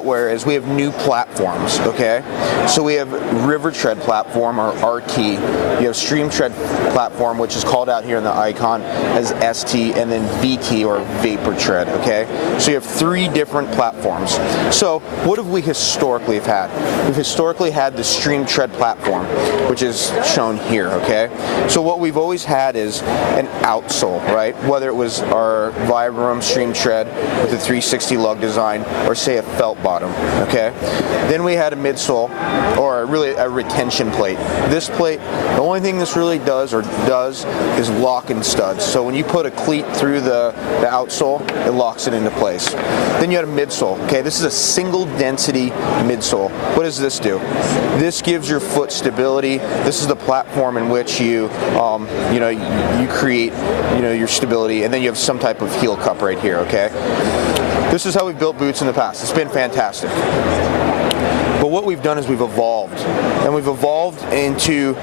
footwear is we have new platforms, okay? So we have River Tread platform, or RT. You have Stream Tread platform, which is called out here in the icon as ST, and then VT, or Vapor Tread, okay? So you have 3 different platforms. So what have we historically have had? We've historically had the Stream Tread platform, which is shown here, okay? So what we've always had is an outsole, right? Whether it was our Vibram Stream Tread with a 360 lug design, or say a felt bottom, okay? Then we had a midsole, or really a retention plate. This plate, the only thing this really does is lock in studs. So when you put a cleat through the outsole, it locks it into place. Then you had a midsole, okay? This is a single density midsole. What does this do? This gives your foot stability. This is the platform in which you create, your stability, and then you have some type of heel cup right here, okay? This is how we've built boots in the past. It's been fantastic. But what we've done is we've evolved, and we've evolved into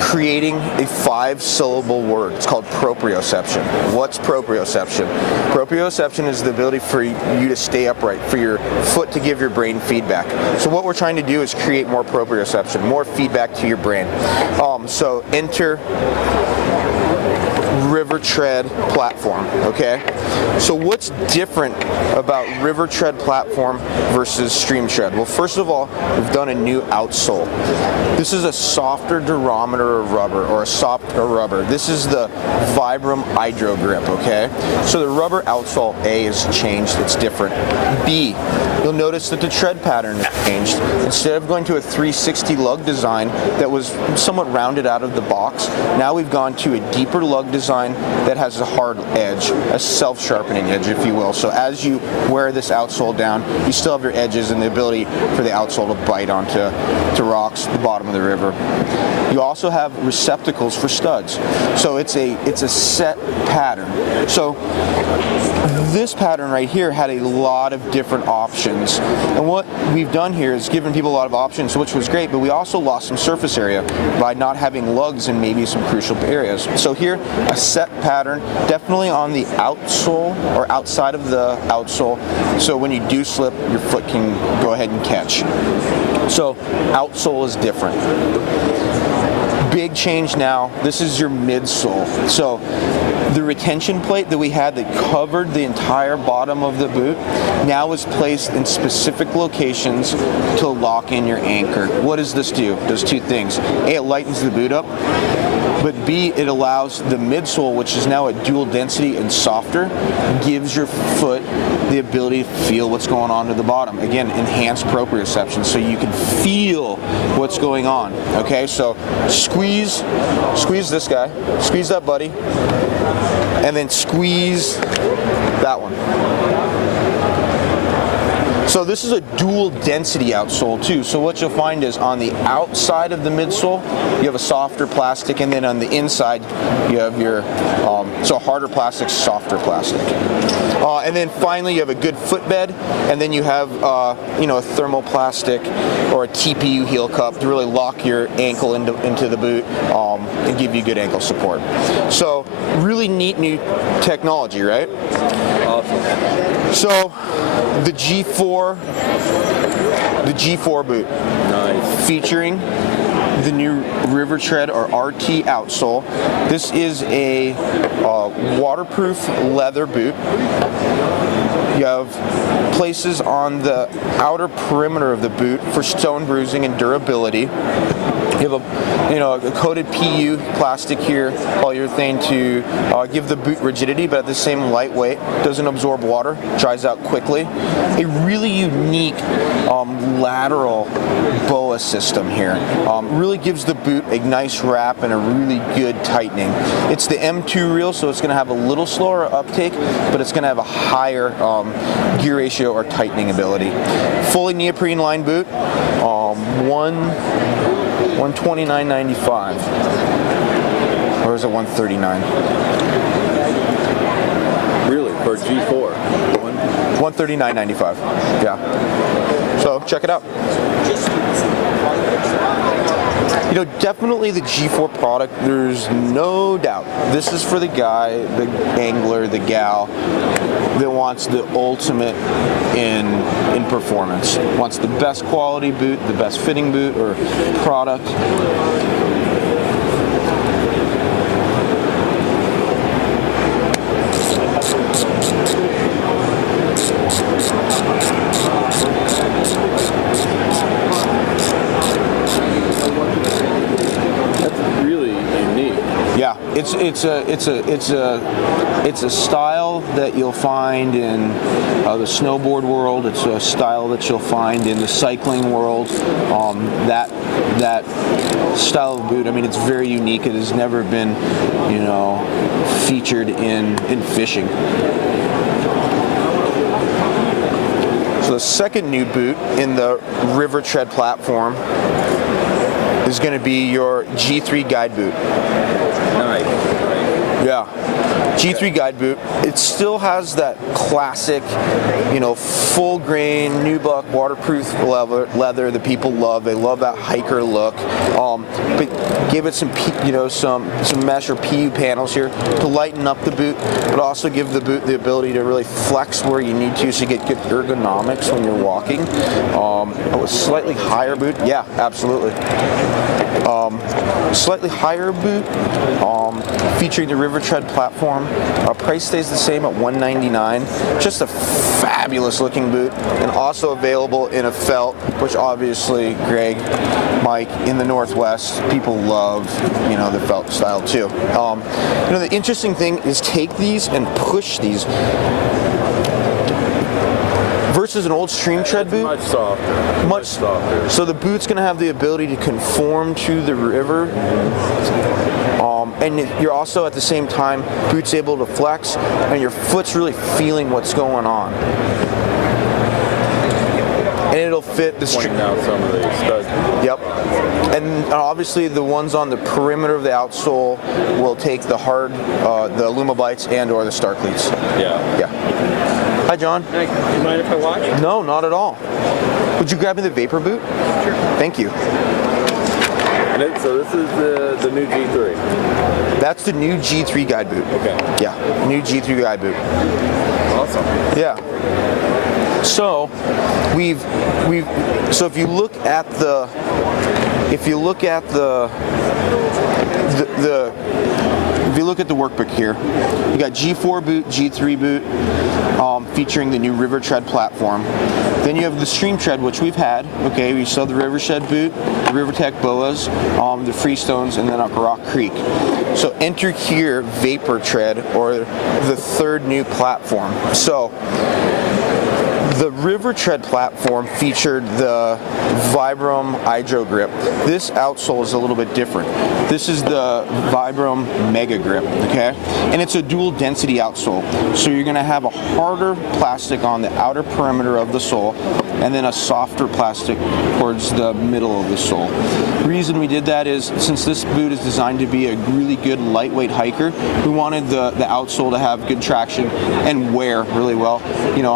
creating a 5-syllable word. It's called proprioception. What's proprioception? Proprioception is the ability for you to stay upright, for your foot to give your brain feedback. So what we're trying to do is create more proprioception, more feedback to your brain. So enter River Tread platform, okay? So what's different about River Tread platform versus Stream Tread? Well, first of all, we've done a new outsole. This is a softer durometer of rubber, or a softer rubber. This is the Vibram Hydro Grip, okay? So the rubber outsole, A, is changed, it's different. B, you'll notice that the tread pattern has changed. Instead of going to a 360 lug design that was somewhat rounded out of the box, now we've gone to a deeper lug design that has a hard edge, a self-sharpening edge, if you will. So as you wear this outsole down, you still have your edges and the ability for the outsole to bite onto rocks, the bottom of the river. You also have receptacles for studs. So it's a set pattern. So this pattern right here had a lot of different options. And what we've done here is given people a lot of options, which was great, but we also lost some surface area by not having lugs in maybe some crucial areas. So here, a set pattern, definitely on the outsole or outside of the outsole, so when you do slip, your foot can go ahead and catch. So outsole is different. Big change now, this is your midsole. So the retention plate that we had that covered the entire bottom of the boot now is placed in specific locations to lock in your anchor. What does this do? It does 2 things. A, it lightens the boot up, but B, it allows the midsole, which is now at dual density and softer, gives your foot the ability to feel what's going on to the bottom. Again, enhanced proprioception, so you can feel what's going on. Okay, so squeeze this guy, squeeze that buddy, and then squeeze that one. So this is a dual density outsole too. So what you'll find is on the outside of the midsole, you have a softer plastic, and then on the inside, you have your, so harder plastic, softer plastic. And then finally, you have a good footbed, and then you have, a thermoplastic or a TPU heel cup to really lock your ankle into the boot and give you good ankle support. So really neat new technology, right? Awesome. So the G4 boot, nice, featuring the new River Tread or RT outsole. This is a waterproof leather boot. You have places on the outer perimeter of the boot for stone bruising and durability. You have a coated PU plastic here, polyurethane, to give the boot rigidity, but at the same lightweight, doesn't absorb water, dries out quickly. A really unique lateral boa system here. Really gives the boot a nice wrap and a really good tightening. It's the M2 reel, so it's going to have a little slower uptake, but it's going to have a higher gear ratio or tightening ability. Fully neoprene lined boot, $129.95, or is it $139? Really, for G4? $139.95. Yeah. So check it out. Definitely the G4 product, there's no doubt. This is for the guy, the angler, the gal that wants the ultimate in performance. Wants the best quality boot, the best fitting boot or product. Yeah, it's a style that you'll find in the snowboard world. It's a style that you'll find in the cycling world. That style of boot, I mean, it's very unique. It has never been, featured in fishing. So the second new boot in the River Tread platform is going to be your G3 guide boot. Nice. Yeah. G3 guide boot. It still has that classic, full grain, nubuck, waterproof leather that people love. They love that hiker look. But give it some mesh or PU panels here to lighten up the boot, but also give the boot the ability to really flex where you need to, so you get good ergonomics when you're walking. A slightly higher boot. Yeah, absolutely. Slightly higher boot, featuring the River Tread platform. Price stays the same at $199. Just a fabulous looking boot, and also available in a felt, which obviously, Greg, Mike, in the Northwest, people love, the felt style too. The interesting thing is take these and push these. Versus an old stream tread boot, much softer. Much softer. So the boot's going to have the ability to conform to the river, and you're also at the same time, boot's able to flex, and your foot's really feeling what's going on. And it'll fit the Pointing out some of the studs. Yep. And obviously the ones on the perimeter of the outsole will take the hard, the Luma Bites and or the Star Cleats. Yeah. Hi, John. Hey, do you mind if I watch? No, not at all. Would you grab me the Vapor boot? Sure. Thank you. So this is the new G3. That's the new G3 guide boot. Okay. Yeah, new G3 guide boot. Awesome. Yeah. So so if you look at the workbook here, you got G4 boot, G3 boot, featuring the new River Tread platform. Then you have the Stream Tread, which we've had. Okay, we saw the River Tread boot, the River Tech Boas, the Freestones, and then up Rock Creek. So enter here Vapor Tread, or the third new platform. So the River Tread platform featured the Vibram Hydro Grip. This outsole is a little bit different. This is the Vibram Mega Grip, okay? And it's a dual density outsole. So you're gonna have a harder plastic on the outer perimeter of the sole, and then a softer plastic towards the middle of the sole. The reason we did that is, since this boot is designed to be a really good lightweight hiker, we wanted the outsole to have good traction and wear really well,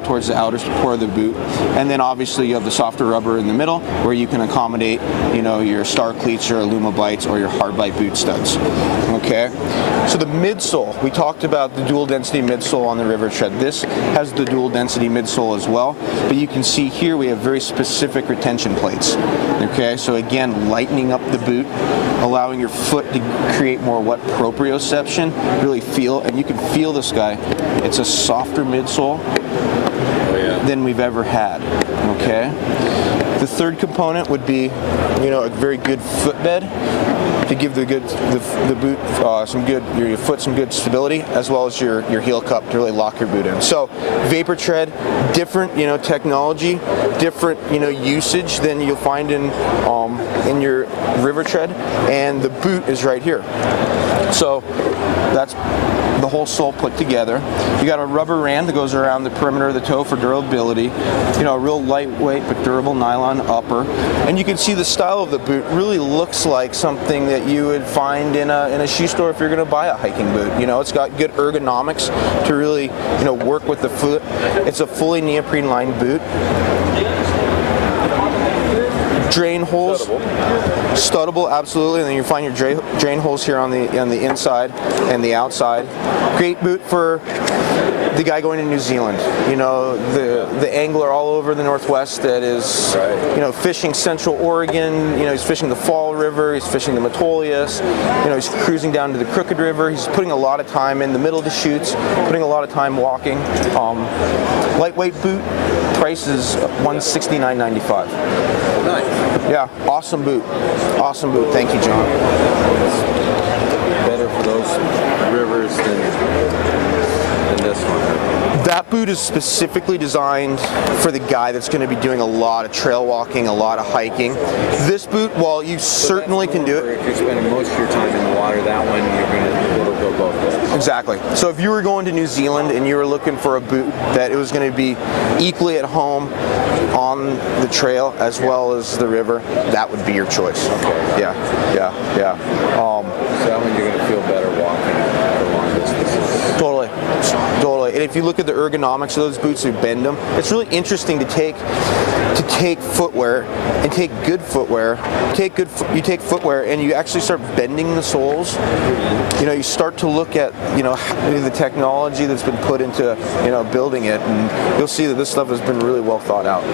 towards the outer core of the boot. And then obviously you have the softer rubber in the middle, where you can accommodate, your Star Cleats or Luma Bites or your hard bite boot studs. Okay, so the midsole, we talked about the dual density midsole on the River Tread. This has the dual density midsole as well, but you can see here we have very specific retention plates. Okay, so again, lightening up the boot, allowing your foot to create more proprioception, really feel, and you can feel this guy. It's a softer midsole than we've ever had. Okay. The third component would be, a very good footbed to give the boot your foot some good stability, as well as your heel cup to really lock your boot in. So Vapor Tread, different technology, different usage than you'll find in your River Tread, and the boot is right here. So that's the whole sole put together. You got a rubber rand that goes around the perimeter of the toe for durability. A real lightweight but durable nylon upper. And you can see the style of the boot really looks like something that you would find in a shoe store if you're going to buy a hiking boot. It's got good ergonomics to really work with the foot. It's a fully neoprene lined boot. Drain holes, studdable, absolutely, and then you find your drain holes here on the inside and the outside. Great boot for the guy going to New Zealand, you know, the angler all over the Northwest that is, you know, fishing Central Oregon, you know, he's fishing the Fall River, he's fishing the Metolius, you know, he's cruising down to the Crooked River, he's putting a lot of time in the middle Deschutes, putting a lot of time walking. Lightweight boot, price is $169.95. Nice. Yeah, awesome boot. Awesome boot. Thank you, John. Better for those rivers than this one. That boot is specifically designed for the guy that's going to be doing a lot of trail walking, a lot of hiking. This boot, while you certainly can do it. If you're spending most of your time in the water, that one you're going to go both ways. Exactly. So if you were going to New Zealand and you were looking for a boot that it was going to be equally at home on the trail as well as the river, that would be your choice. Okay. Yeah. So that one you're going to feel better walking for long distances. Totally. And if you look at the ergonomics of those boots, you bend them. It's really interesting to take footwear and take good footwear. You take footwear and you actually start bending the soles. You know, you start to look at, you know, the technology that's been put into, you know, building it, and you'll see that this stuff has been really well thought out.